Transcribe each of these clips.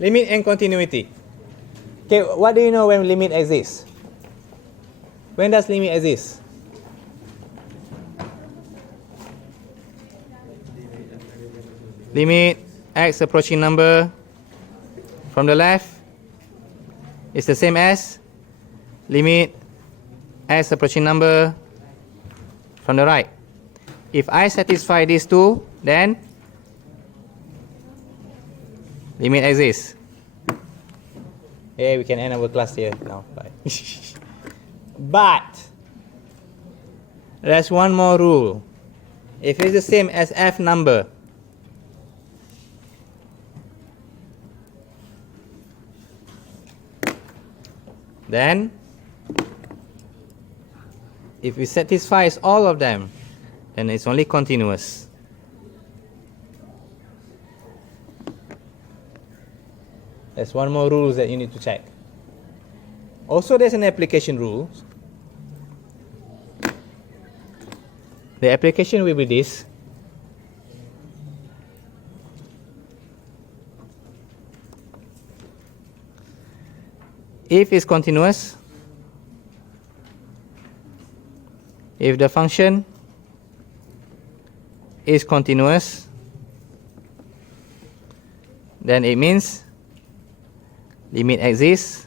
Limit and continuity. Okay, what do you know when limit exists? When does limit exist? Limit x approaching number from the left is the same as limit x approaching number from the right. If I satisfy these two, then limit exists. Yeah, we can end our class here now. Bye. But there's one more rule. If it's the same as f number, then if it satisfies all of them, then it's only continuous. There's one more rule that you need to check. Also, there's an application rule. The application will be this. If it's continuous, if the function is continuous, then it means limit exists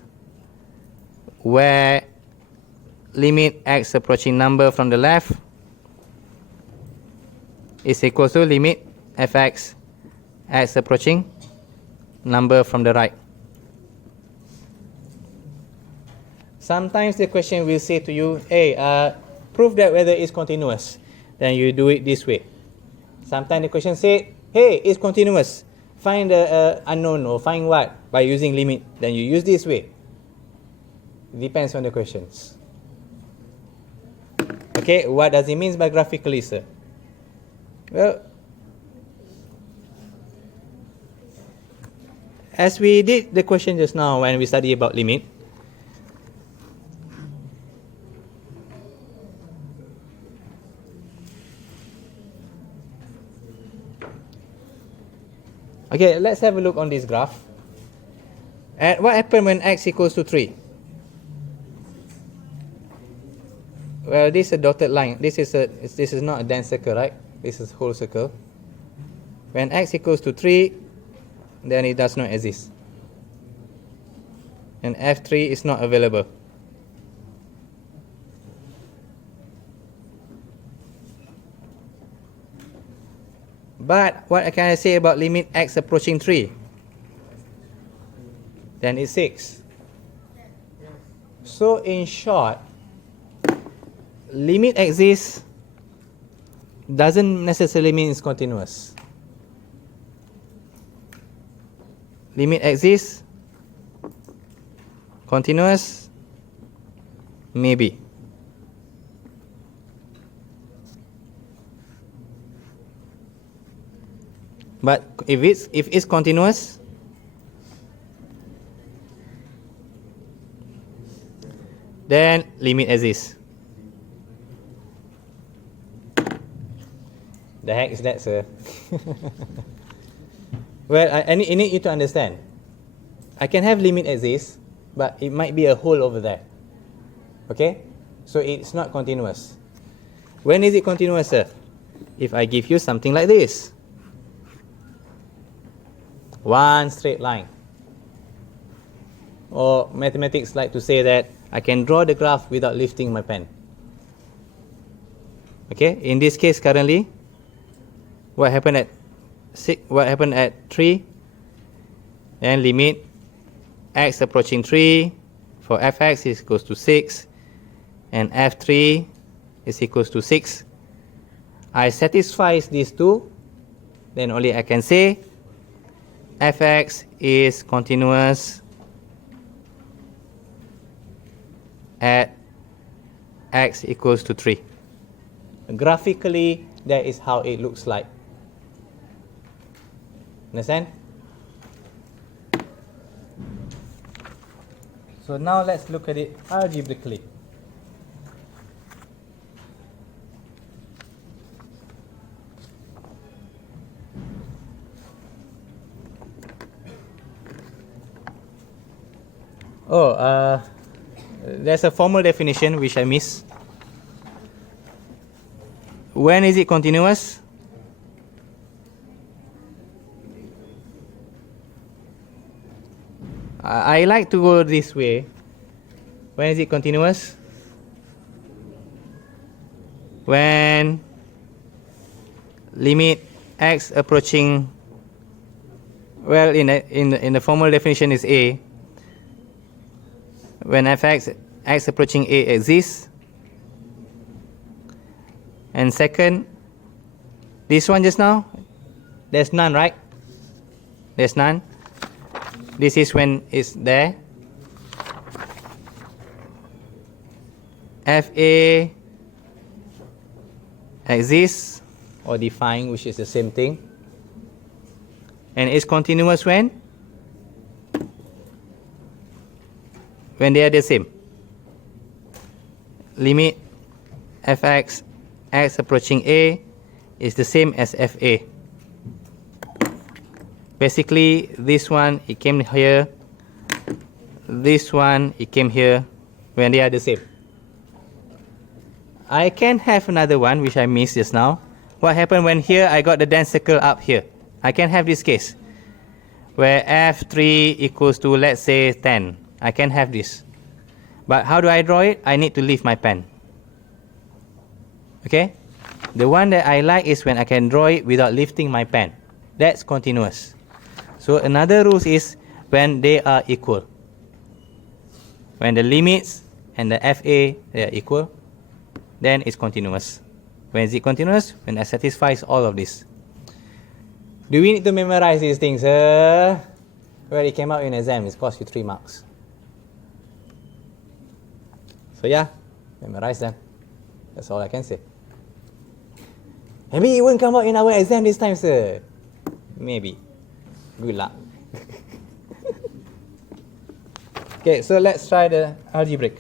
where limit x approaching number from the left is equal to limit fx x approaching number from the right. Sometimes the question will say to you, hey, prove that whether it's continuous. Then you do it this way. Sometimes the question say, hey, it's continuous. Find the unknown or find what by using limit. Then you use this way. It depends on the questions. Okay, what does it mean by graphically, sir? Well, as we did the question just now when we studied about limit, okay, let's have a look on this graph. And what happened when x equals to 3? Well, this is a dotted line. This is not a dense circle, right? This is a whole circle. When x equals to 3, then it does not exist. And f3 is not available. But what can I say about limit x approaching 3? Then it's 6. So in short, limit exists doesn't necessarily mean it's continuous. Limit exists, continuous, maybe. But if it's continuous, then limit exists. The heck is that, sir? Well, I need you to understand. I can have limit exist, but it might be a hole over there. Okay? So it's not continuous. When is it continuous, sir? If I give you something like this. One straight line. Or mathematics like to say that I can draw the graph without lifting my pen. Okay? In this case, currently, what happened at 3? And limit x approaching 3 for fx is equals to 6 and f3 is equals to 6. I satisfy these two, then only I can say fx is continuous at x equals to 3. Graphically, that is how it looks like. Understand? So now let's look at it algebraically. Oh, there's a formal definition which I missed. When is it continuous? I like to go this way. When is it continuous? When limit x approaching, well, in the formal definition is a. When fx x approaching a exists. And second, this one just now, there's none, right? There's none. This is when it's there. Fa exists or defined, which is the same thing. And it's continuous when? When they are the same. Limit fx x approaching a is the same as fa. Basically, this one, it came here. This one, it came here when they are the same. I can have another one, which I missed just now. What happened when here I got the dense circle up here? I can have this case where f3 equals to, let's say, 10. I can have this. But how do I draw it? I need to leave my pen. Okay? The one that I like is when I can draw it without lifting my pen. That's continuous. So another rule is when they are equal. When the limits and the FA, they are equal, then it's continuous. When is it continuous? When it satisfies all of this. Do we need to memorize these things? Well, it came out in exam. It cost you 3 marks. So yeah, memorize them. That's all I can say. Maybe it won't come out in our exam this time, sir. Maybe. Good luck. Okay, so let's try the algebraic.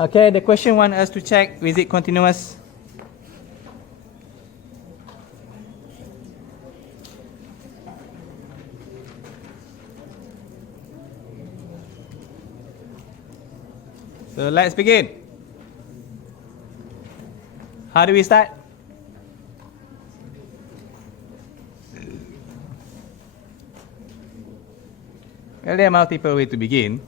Okay, the question wants us to check, is it continuous? So let's begin. How do we start? Well, there are multiple ways to begin.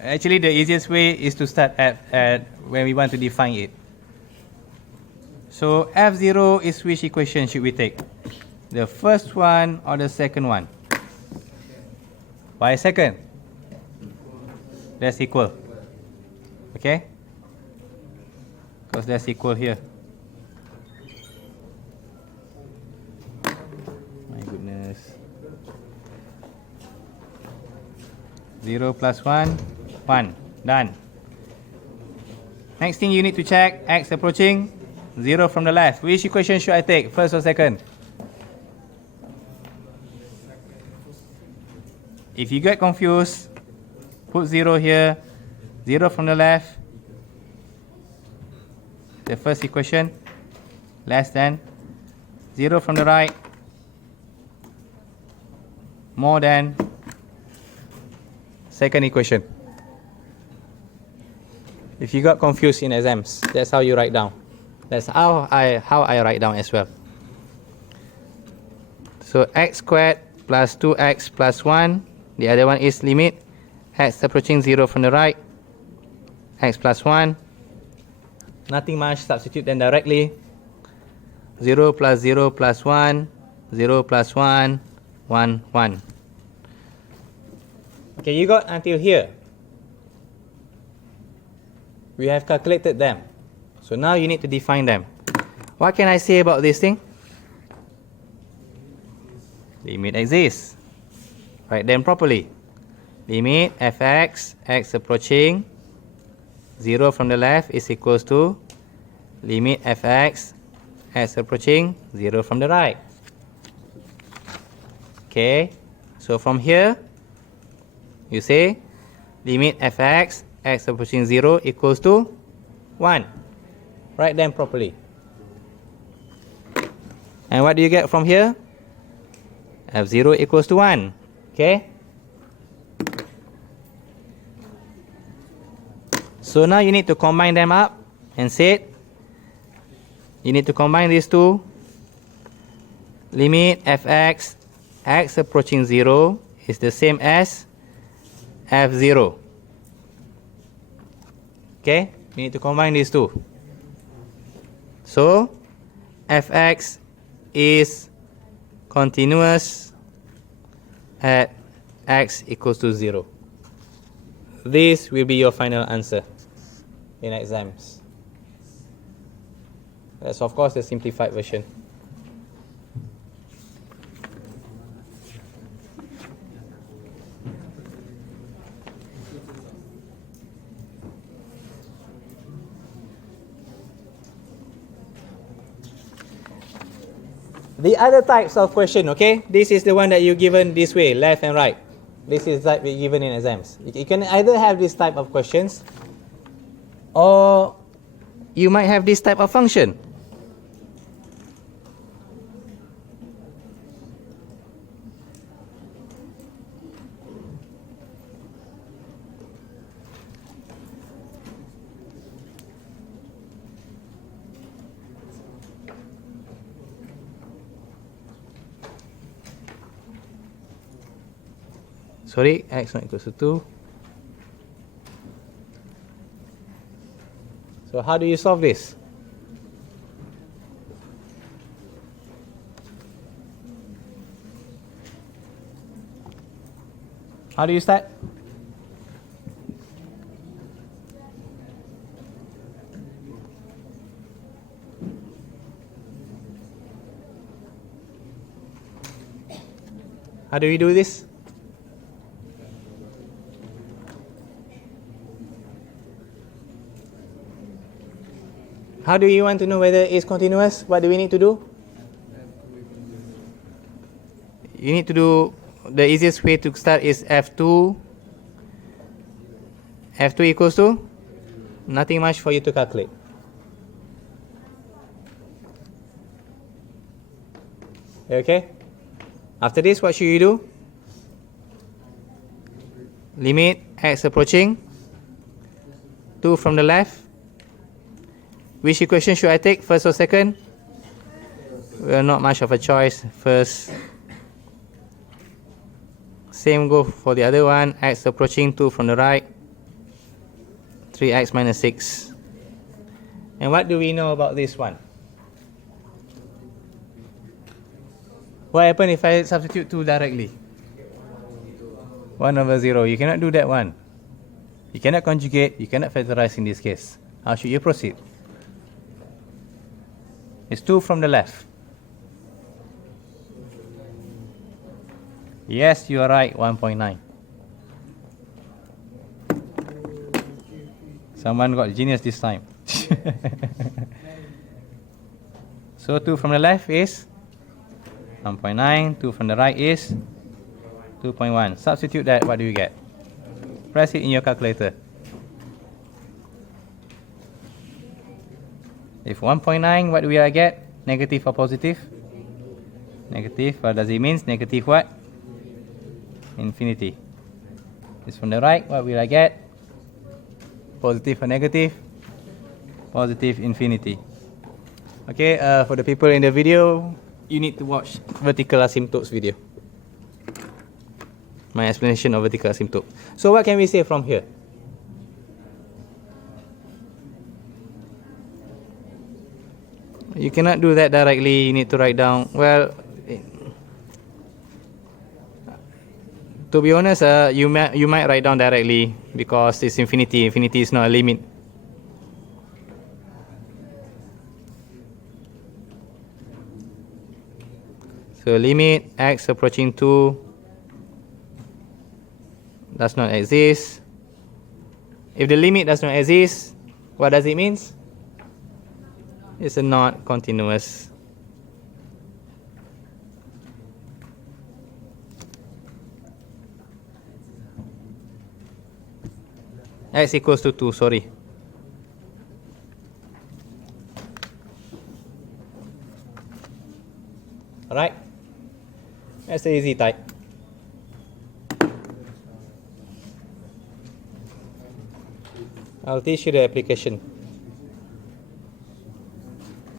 Actually, the easiest way is to start at when we want to define it. So F0 is which equation should we take? The first one or the second one? Why second? That's equal. Okay? Because that's equal here. My goodness. 0 plus 1, 1. Done. Next thing you need to check, x approaching 0 from the left. Which equation should I take, first or second? If you get confused, put 0 here, 0 from the left. The first equation, less than 0 from the right, more than second equation. If you got confused in exams, that's how you write down. That's how I write down as well. So x squared plus 2x plus 1. The other one is limit x approaching 0 from the right, x plus 1. Nothing much, substitute them directly. 0 plus 0 plus 1, 0 plus 1, 1, 1. Okay, you got until here. We have calculated them. So now you need to define them. What can I say about this thing? Limit exists. Write them properly. Limit fx, x approaching 0 from the left is equals to limit fx, x approaching 0 from the right. Okay, so from here, you say limit fx, x approaching 0 equals to 1. Write them properly. And what do you get from here? f0 equals to 1. Okay? So now you need to combine them up and say you need to combine these two. Limit fx, x approaching 0 is the same as f0. Okay? You need to combine these two. So fx is continuous at x equals to 0. This will be your final answer in exams. That's of course the simplified version. The other types of question, okay? This is the one that you're given this way, left and right. This is type we're given in exams. You can either have this type of questions, or you might have this type of function. Sorry, x not equals to 2. So how do you solve this? How do you start? How do we do this? How do you want to know whether it's continuous? What do we need to do? You need to do, the easiest way to start is f2. f2 equals to? Nothing much for you to calculate. Okay? After this, what should you do? Limit x approaching 2 from the left. Which equation should I take, first or second? Well, not much of a choice. First. Same go for the other one. X approaching 2 from the right. 3x minus 6. And what do we know about this one? What happens if I substitute 2 directly? 1 over 0. You cannot do that one. You cannot conjugate. You cannot factorize in this case. How should you proceed? It's 2 from the left. Yes, you are right, 1.9. Someone got genius this time. So 2 from the left is 1.9. 2 from the right is 2.1. Substitute that, what do you get? Press it in your calculator. If 1.9, what do we get? Negative or positive? Negative. What does it mean? Negative what? Infinity. It's from the right. What will I get? Positive or negative? Positive infinity. Okay, for the people in the video, you need to watch vertical asymptotes video. My explanation of vertical asymptote. So what can we say from here? You cannot do that directly. You need to write down. Well, to be honest, you might write down directly because it's infinity. Infinity is not a limit. So limit x approaching 2 does not exist. If the limit does not exist, what does it mean? is not continuous. X equals to 2, sorry. Alright, that's the easy type. I'll teach you the application.